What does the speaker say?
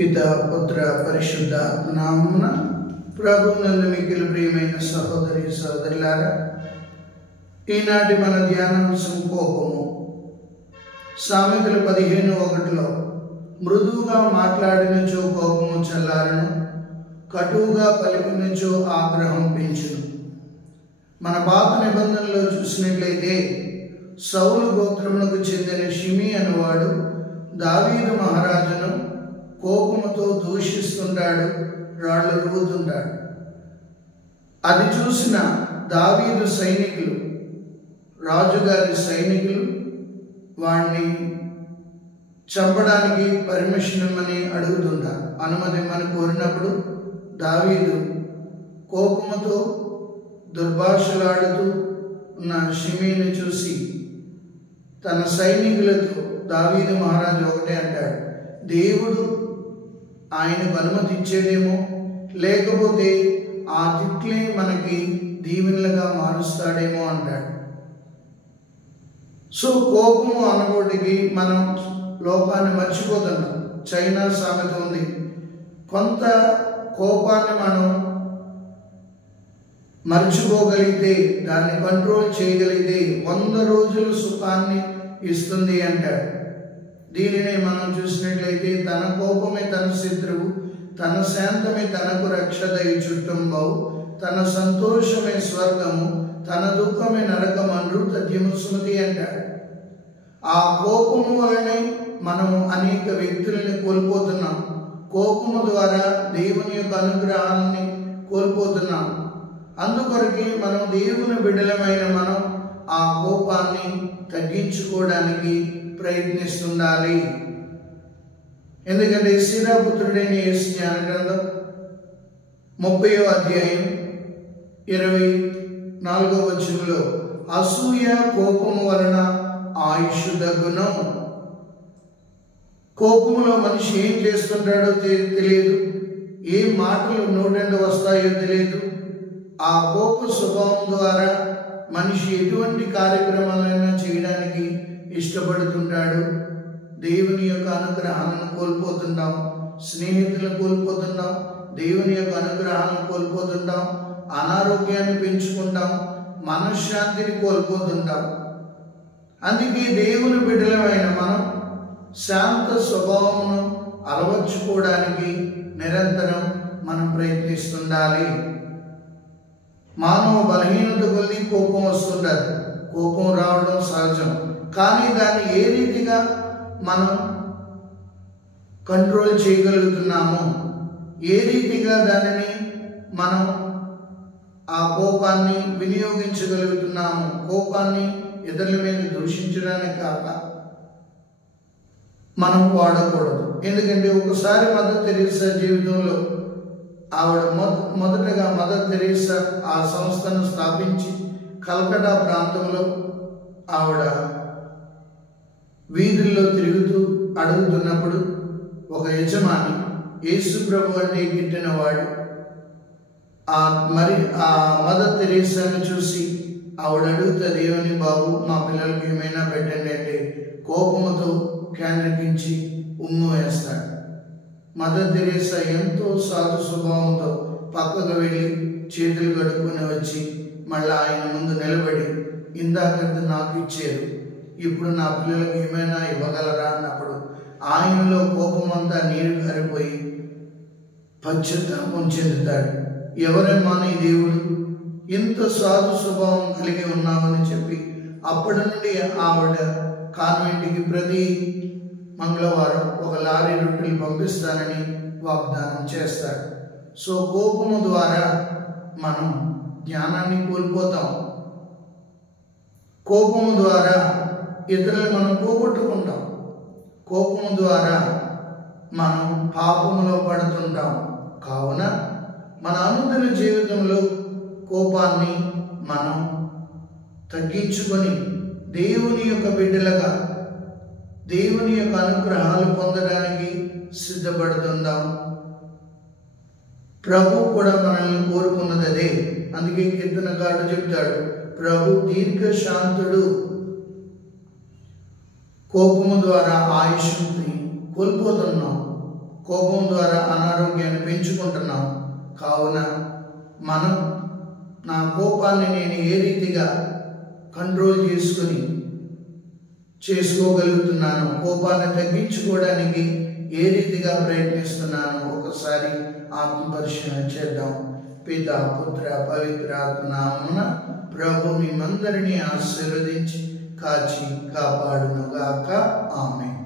పితా పుత్ర పరిశుద్ధాత్మ నామమున ప్రభువునందు మిక్కిలి ప్రియమైన సహోదరి సహోదరులారా, ఈనాటి మన ధ్యానాంశం కోపము. సామెతలు 15:1 మృదువుగా మాట్లాడినచో కోపము చల్లారును, కటువుగా పలికినచో ఆగ్రహం పెంచును. మన పాత నిబంధనలో చూసినట్లయితే సౌలు గోత్రమునకు చెందిన షిమి అనేవాడు దావీదు మహారాజును కోపముతో దూషిస్తుంటాడు, రాళ్ళు రువ్వుతుంటాడు. అది చూసిన దావీదు సైనికులు, రాజుగారి సైనికులు వాణ్ణి చంపడానికి పర్మిషన్ ఇమ్మని అడుగుతుంటారు. అనుమతి ఇమ్మని కోరినప్పుడు దావీదు కోపముతో దుర్భాషలాడుతూ ఉన్న షిమీని చూసి తన సైనికులతో దావీదు మహారాజు ఒకటే అంటాడు, దేవుడు ఆయనకు అనుమతి ఇచ్చేదేమో, లేకపోతే ఆ తిట్లే మనకి దీవెనలుగా మారుస్తాడేమో అంటాడు. సో కోపము అనుకోటికి మనం లోపాన్ని మర్చిపోతున్నాం. చైనా సామెత ఉంది, కొంత కోపాన్ని మనం మర్చిపోగలిగితే, దాన్ని కంట్రోల్ చేయగలిగితే 100 రోజులు సుఖాన్ని ఇస్తుంది అంటాడు. దీనిని మనం చూసినట్లయితే తన కోపమే తన శత్రువు, తన శాంతమే తనకు రక్షదై చుట్టంబవు, తన సంతోషమే స్వర్గము, తన దుఃఖమే నరకమండ్రు తథ్యము సుమతి అంటాడు. ఆ కోపము వలనే మనము అనేక వ్యక్తులని కోల్పోతున్నాం. కోపము ద్వారా దేవుని యొక్క అనుగ్రహాన్ని కోల్పోతున్నాం. అందుకొరకే మనం దేవుని బిడ్డలమైన మనం ఆ కోపాన్ని తగ్గించుకోవడానికి ప్రయత్నిస్తుండాలి. ఎందుకంటే శిరాపుత్రుడైన యేసు జ్ఞాన గ్రంథం 30వ అధ్యాయం 24వ వచనంలో అసూయ కోపము వలన ఆయుష్ దగ్గును. కోపములో మనిషి ఏం చేస్తుంటాడో తెలియదు, ఏ మాటలు నోటెంట వస్తాయో తెలియదు. ఆ కోప స్వభావం ద్వారా మనిషి ఎటువంటి కార్యక్రమాలైనా చేయడానికి ఇష్టపడుతుంటాడు. దేవుని యొక్క అనుగ్రహాలను కోల్పోతుంటాం, స్నేహితులను కోల్పోతుంటాం, దేవుని యొక్క అనుగ్రహాలను కోల్పోతుంటాం, అనారోగ్యాన్ని పెంచుకుంటాం, మనశ్శాంతిని కోల్పోతుంటాం. అందుకే దేవుని బిడ్డలమైన మనం శాంత స్వభావమును అలవర్చుకోవడానికి నిరంతరం మనం ప్రయత్నిస్తుండాలి. మానవ బలహీనత కొద్ది కోపం వస్తుంటారు, కోపం రావడం సహజం. కానీ దాన్ని ఏ రీతిగా మనం కంట్రోల్ చేయగలుగుతున్నాము, ఏ రీతిగా దానిని మనం ఆ కోపాన్ని వినియోగించగలుగుతున్నాము, కోపాన్ని ఇతరుల మీద దూషించడానికి కాక మనం వాడకూడదు. ఎందుకంటే ఒకసారి మదర్ తెరీసా జీవితంలో ఆవిడ మొదటగా మదర్ తెరీసా ఆ సంస్థను స్థాపించి కల్కటా ప్రాంతంలో ఆవిడ వీధుల్లో తిరుగుతూ అడుగుతున్నప్పుడు ఒక యజమాని యేసు ప్రభు అంటే గిట్టినవాడు ఆ మదర్ తెరీసాను చూసి ఆవిడ అడుగుతుంది, ఏమని బాబు మా పిల్లలకి ఏమైనా పెట్టండి అంటే కోపముతో కేంద్రీకరించి ఉమ్ము వేస్తాడు. మదర్ తెరీసా ఎంతో సాధు స్వభావంతో పక్కకు వెళ్ళి చేతులు కడుక్కొని వచ్చి మళ్ళీ ఆయన ముందు నిలబడి, ఇందాకంత నాకు ఇచ్చారు, ఇప్పుడు నా పిల్లలకి ఏమైనా ఇవ్వగలరా అన్నప్పుడు ఆయనలో కోపమంతా నీరు కారిపోయి పశ్చాత్తాపం చెందుతాడు. ఎవరమ్మా నీ దేవుడు, ఇంత సాధు స్వభావం కలిగి ఉన్నామని చెప్పి అప్పటి నుండి ఆవిడ కాన్వెంట్కి ప్రతి మంగళవారం ఒక లారీ రొట్టెలు పంపిస్తానని వాగ్దానం చేస్తాడు. సో కోపము ద్వారా మనం జ్ఞానాన్ని కోల్పోతాం. కోపము ద్వారా ఇతరులను మనం పోగొట్టుకుంటాం. కోపము ద్వారా మనం పాపములో పడుతుంటాం. కావున మన అనుదిన జీవితంలో కోపాన్ని మనం తగ్గించుకొని దేవుని యొక్క బిడ్డలుగా దేవుని యొక్క అనుగ్రహాలు పొందడానికి సిద్ధపడుతుందాం. ప్రభు కూడా మనల్ని కోరుకున్నది అదే. అందుకే కీర్తనకారుడు చెప్తాడు, ప్రభు దీర్ఘశాంతుడు, కోపము ద్వారా ఆయుష్ని కోల్పోతున్నాం. కోపం ద్వారా అనారోగ్యాన్ని పెంచుకుంటున్నాం. కావున మనం నా కోపాన్ని నేను ఏ రీతిగా కంట్రోల్ చేసుకోగలుగుతున్నాను, కోపాన్ని తగ్గించుకోవడానికి ఏ రీతిగా ప్రయత్నిస్తున్నాను ఒకసారి ఆత్మపరిశీలన చేద్దాం. పితా పుత్ర పవిత్రాత్మ నామమున ప్రభు మిమ్మందరినీ ఆశీర్వదించి కాచి కాపాడును గాక. ఆమేన్.